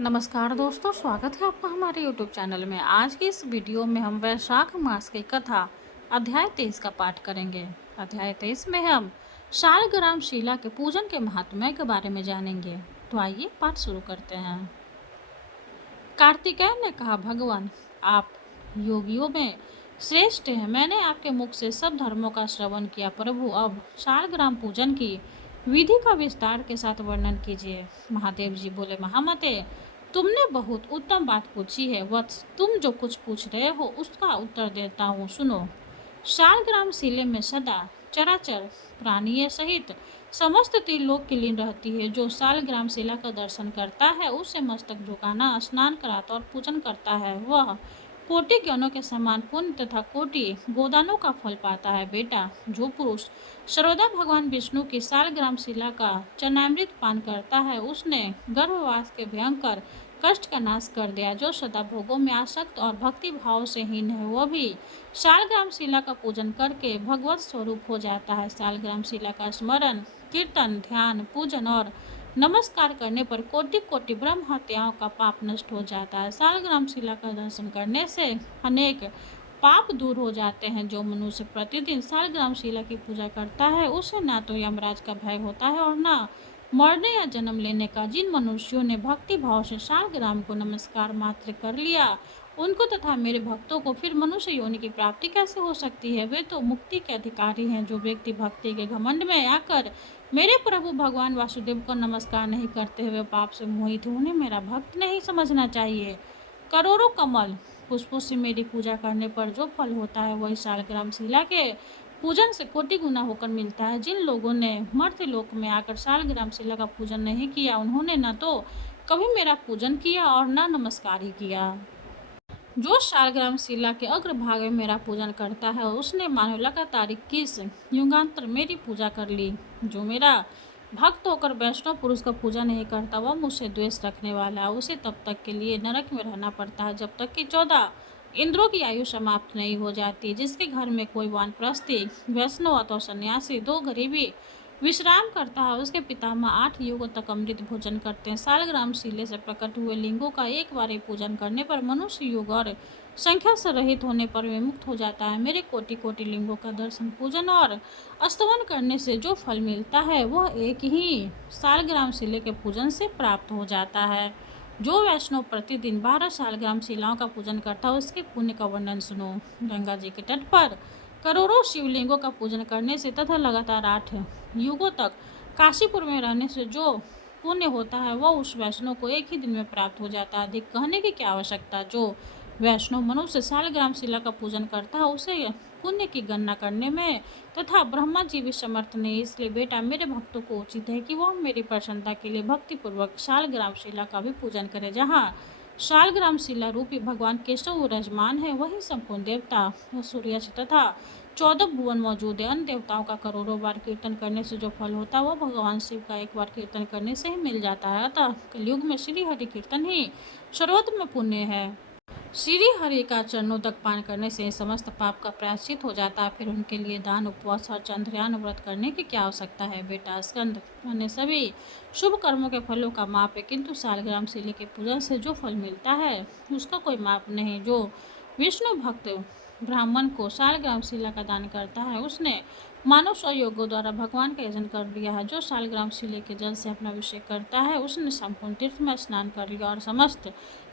नमस्कार दोस्तों, स्वागत है आपका हमारे YouTube चैनल में। आज की इस वीडियो में हम वैशाख मास की कथा अध्याय 23 का पाठ करेंगे। अध्याय 23 में हम शालग्राम शिला के पूजन के महात्म्य के बारे में जानेंगे। तो आइए पाठ शुरू करते हैं। कार्तिकेय ने कहा, भगवान आप योगियों में श्रेष्ठ हैं। मैंने आपके मुख से सब धर्मों का श्रवण किया। प्रभु अब शालग्राम पूजन की विधि का विस्तार के साथ वर्णन कीजिए। महादेव जी बोले, महामते तुमने बहुत उत्तम बात पूछी है। वत्स, तुम जो कुछ पूछ रहे हो उसका उत्तर देता हूँ, सुनो। शालग्राम शिले में सदा चराचर प्राणियों सहित समस्त त्रिलोक की लीन रहती है। जो शालग्राम शिला का दर्शन करता है, उसे मस्तक झुकाना, स्नान कराता और पूजन करता है, वह कोटि ज्ञानों के समान पुण्य तथा कोटि गोदानों का फल पाता है। बेटा, जो पुरुष सर्वदा भगवान विष्णु की शालग्राम शिला का चरणामृत पान करता है, उसने गर्भवास के भयंकर कष्ट का नाश कर दिया। जो सदा भोगों में आसक्त और भक्ति भाव से हीन है, वह भी शालग्राम शिला का पूजन करके भगवत स्वरूप हो जाता है। शालग्राम शिला का स्मरण, कीर्तन, ध्यान, पूजन और नमस्कार करने पर कोटि कोटि ब्रह्म हत्याओं का पाप नष्ट हो जाता है। शालग्राम शिला का दर्शन करने से अनेक पाप दूर हो जाते हैं। जो मनुष्य प्रतिदिन शालग्राम शिला की पूजा करता है, उसे ना तो यमराज का भय होता है और ना मरने या जन्म लेने का। जिन मनुष्यों ने भक्ति भाव से शालग्राम को नमस्कार मात्र कर लिया, उनको तथा मेरे भक्तों को फिर मनुष्य योनि की प्राप्ति कैसे हो सकती है? वे तो मुक्ति के अधिकारी हैं। जो व्यक्ति भक्ति के घमंड में आकर मेरे प्रभु भगवान वासुदेव को नमस्कार नहीं करते हुए पाप से मोहित, उन्हें मेरा भक्त नहीं समझना चाहिए। करोड़ों कमल पुष्पों से मेरी पूजा करने पर जो फल होता है, वही शालग्राम शिला के पूजन से कोटि गुना होकर मिलता है। जिन लोगों ने मर्त्यलोक में आकर शालग्राम शिला का पूजन नहीं किया, उन्होंने न तो कभी मेरा पूजन किया और न नमस्कार ही किया। जो शालग्राम शिला के अग्रभाग में मेरा पूजन करता है, उसने मानो लगातार 21 युगांतर मेरी पूजा कर ली। जो मेरा भक्त होकर वैष्णव पुरुष का पूजा नहीं करता, वह मुझसे द्वेष रखने वाला है। उसे तब तक के लिए नरक में रहना पड़ता है जब तक कि 14 इंद्रों की आयु समाप्त नहीं हो जाती। जिसके घर में कोई वानप्रस्थी, वैष्णव अथवा सन्यासी 2 गरीबी विश्राम करता है, उसके पितामह 8 युगों तक अमृत भोजन करते हैं। शालग्राम शिले से प्रकट हुए लिंगों का एक बार ही पूजन करने पर मनुष्य युग और संख्या से रहित होने पर विमुक्त हो जाता है। मेरे कोटि कोटि लिंगों का दर्शन, पूजन और स्तवन करने से जो फल मिलता है, वह एक ही शालग्राम शिले के पूजन से प्राप्त हो जाता है। जो वैष्णव प्रतिदिन 12 शालग्राम शिलाओं का पूजन करता है, उसके पुण्य का वर्णन सुनो। गंगा जी के तट पर करोड़ों शिवलिंगों का पूजन करने से तथा लगातार 8 युगों तक काशीपुर में रहने से जो पुण्य होता है, वह उस वैष्णव को एक ही दिन में प्राप्त हो जाता है। अधिक कहने की क्या आवश्यकता। जो वैष्णव मनुष्य शालग्राम शिला का पूजन करता है, उसे पुण्य की गणना करने में तथा ब्रह्मा जी भी समर्थ नहीं। इसलिए बेटा, मेरे भक्तों को उचित है कि वह मेरी प्रसन्नता के लिए भक्तिपूर्वक शालग्राम शिला का भी पूजन करे। जहाँ शालग्राम शिला रूपी भगवान केशव विराजमान है, वही संपूर्ण देवता, सूर्य तथा 14 भुवन मौजूद है। अन्य देवताओं का करोड़ों बार कीर्तन करने से जो फल होता है, वह भगवान शिव का एक बार कीर्तन करने से ही मिल जाता है। अतः कलयुग में श्री हरि कीर्तन ही सर्वोत्तम पुण्य है। श्री हरि का चरणों तक पान करने से समस्त पाप का प्रायश्चित हो जाता है। फिर उनके लिए दान, उपवास और चंद्रयान व्रत करने की क्या आवश्यकता है। बेटा, स्कंद अन्य सभी शुभ कर्मों के फलों का माप है, किंतु शालग्राम शिला के पूजन से जो फल मिलता है, उसका कोई माप नहीं। जो विष्णु भक्त ब्राह्मण को शालग्राम शिला का दान करता है, उसने मानव सहयोगों द्वारा भगवान का यजन कर लिया है। जो शालग्राम शिले के जल से अपना अभिषेक करता है, उसने संपूर्ण तीर्थ में स्नान कर लिया और समस्त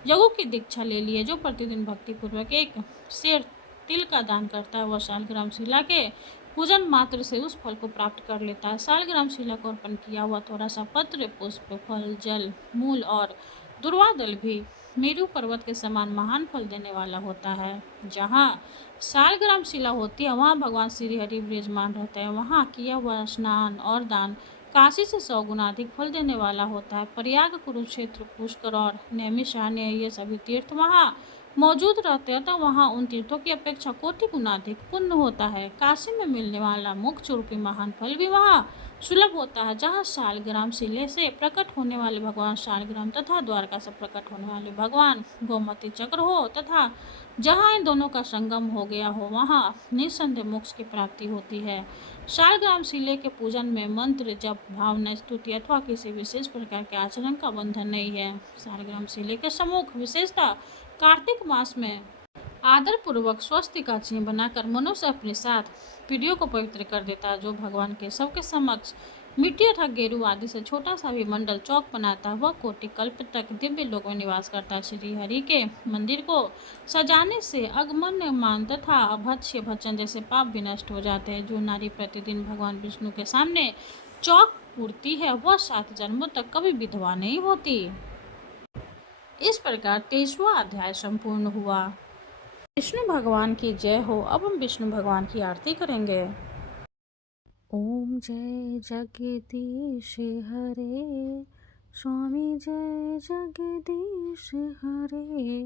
यज्ञों की दीक्षा ले ली है। जो प्रतिदिन भक्तिपूर्वक 1 सेर तिल का दान करता है, वह शालग्राम शिला के पूजन मात्र से उस फल को प्राप्त कर लेता है। शालग्राम शिला को अर्पण किया हुआ थोड़ा सा पत्र, पुष्प, फल, जल, मूल और दुर्वा दल भी मेरू पर्वत के समान महान फल देने वाला होता है। जहाँ शालग्राम शिला होती है, वहाँ भगवान श्री हरि विराजमान रहते हैं। वहाँ किया हुआ स्नान और दान काशी से 100 गुना अधिक फल देने वाला होता है। प्रयाग, कुरुक्षेत्र, पुष्कर और नैमिषारण्य, ये सभी तीर्थ वहाँ मौजूद रहते हैं, तो वहाँ उन तीर्थों की अपेक्षा कोटि गुना अधिक पुण्य होता है। काशी में मिलने वाला मोक्ष रूपी महान फल भी वहाँ सुलभ होता है। जहाँ शालग्राम शिले से प्रकट होने वाले भगवान शालग्राम तथा द्वारका से प्रकट होने वाले भगवान गोमती चक्र हो, तथा जहाँ इन दोनों का संगम हो गया हो, वहाँ निस्संदेह मोक्ष की प्राप्ति होती है। शालग्राम शिले के पूजन में मंत्र जप, भावना, स्तुति अथवा किसी विशेष प्रकार के आचरण का बंधन नहीं है। शालग्राम शिले के सम्मुख विशेषता कार्तिक मास में आदर पूर्वक स्वस्ति का चिन्ह बनाकर मनुष्य अपने साथ पीढ़ियों को पवित्र कर देता है। जो भगवान के सबके समक्ष मिट्टी अथवा गेरू आदि से छोटा सा भी मंडल चौक बनाता है, वह कोटि कल्प तक दिव्य लोक में निवास करता है। श्री हरि के मंदिर को सजाने से अगमन्य मान तथा अभक्ष्य भक्षण जैसे पाप भी नष्ट हो जाते हैं। जो नारी प्रतिदिन भगवान विष्णु के सामने चौक पूरती है, वह 7 जन्मों तक कभी विधवा नहीं होती। इस प्रकार 23वां अध्याय संपूर्ण हुआ। विष्णु भगवान की जय हो। अब हम विष्णु भगवान की आरती करेंगे। ओम जय जगदीश हरे, स्वामी जय जगदीश हरे,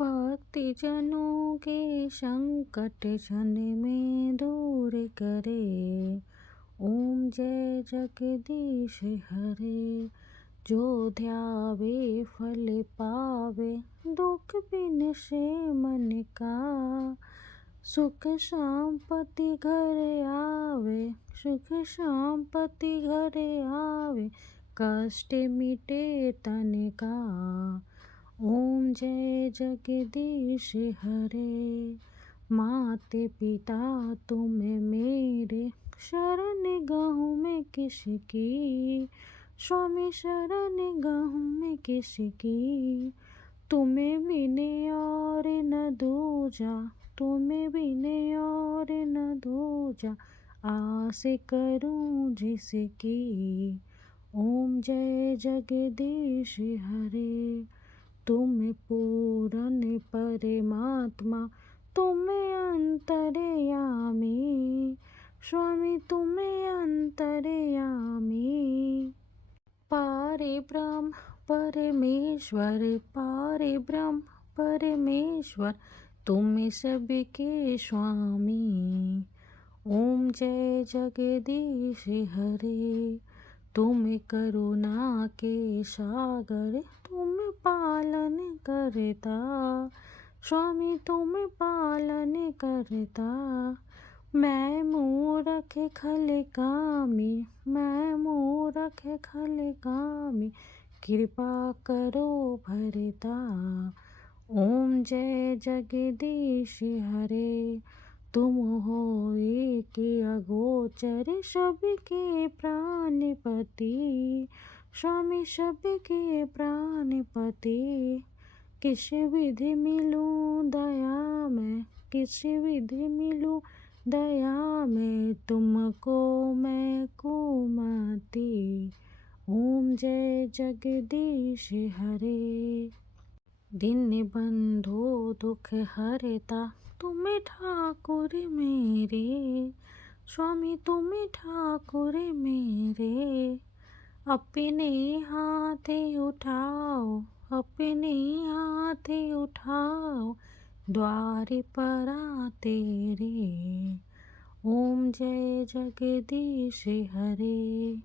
भक्ति जनों के संकट जन में दूर करे। ओम जय जगदीश हरे, जो ध्यावे फल पावे, दुख बिन से मन का, सुख शांति घर आवे, सुख शांति घर आवे, कष्ट मिटे तन का। ओम जय जगदीश हरे, माते पिता तुम मेरे, शरण गहूँ में किसकी, स्वामी शरण गहूँ में किसकी, तुम्हें बिने और न दूजा, तुम्हें बिने और न दूजा, आस करूं जिसकी। ओम जय जगदीश हरे, तुम पूर्ण परमात्मा, तुम अंतर्यामी, स्वामी तुम अंतर्यामी। पारे ब्रह्म परमेश्वर, पारे ब्रह्म परमेश्वर, तुम सबके स्वामी। ओम जय जगदीश हरे, तुम करुणा के सागर, तुम पालन करता, स्वामी तुम पालन करता। मैं मूरख खल कामी, मैं मूरख खल कामी, कृपा करो भरता। ओम जय जगदीश हरे, तुम हो एक अगोचर, सबके प्राणपति, स्वामी सबके प्राणपति। किस विधि मिलूं दया में, किस विधि मिलूं दया में, तुमको मैं कुमति। ओम जय जगदीश हरे, दीन बंधु दुख हरता, तुम ठाकुर मेरे, स्वामी तुम ठाकुर मेरे। अपने हाथ उठाओ, अपने हाथ उठाओ, द्वार पर तेरे। ओम जय जगदीश हरे,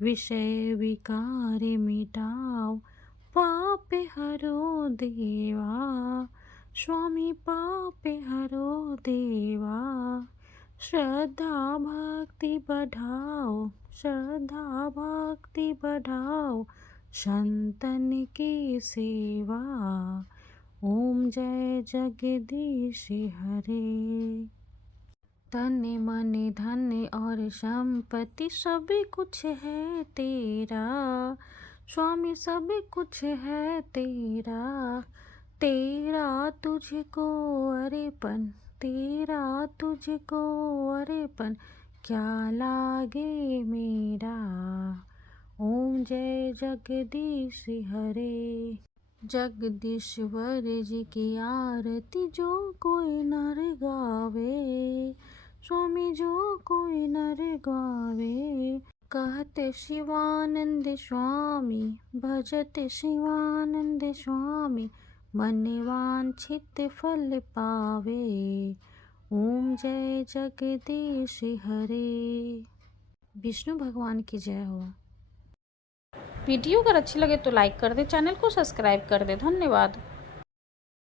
विषय विकार मिटाओ, पाप हरो देवा, स्वामी पाप हरो देवा। श्रद्धा भक्ति बढ़ाओ, श्रद्धा भक्ति बढ़ाओ, संतन की सेवा। ओम जय जगदीश हरे, तन मन धन और संपत्ति सब कुछ है तेरा, स्वामी सब कुछ है तेरा। तेरा तुझको अर्पण, तेरा तुझको अर्पण, क्या लागे मेरा। ओम जय जगदीश हरे, जगदीश्वर जी की आरती जो कोई नर गावे, स्वामी जो कोई नर गावे। कहते शिवानंद स्वामी, भजते शिवानंद स्वामी, मन वांछित फल पावे। ओम जय जगदीश हरे। विष्णु भगवान की जय हो। वीडियो अगर अच्छी लगे तो लाइक कर दे, चैनल को सब्सक्राइब कर दे। धन्यवाद।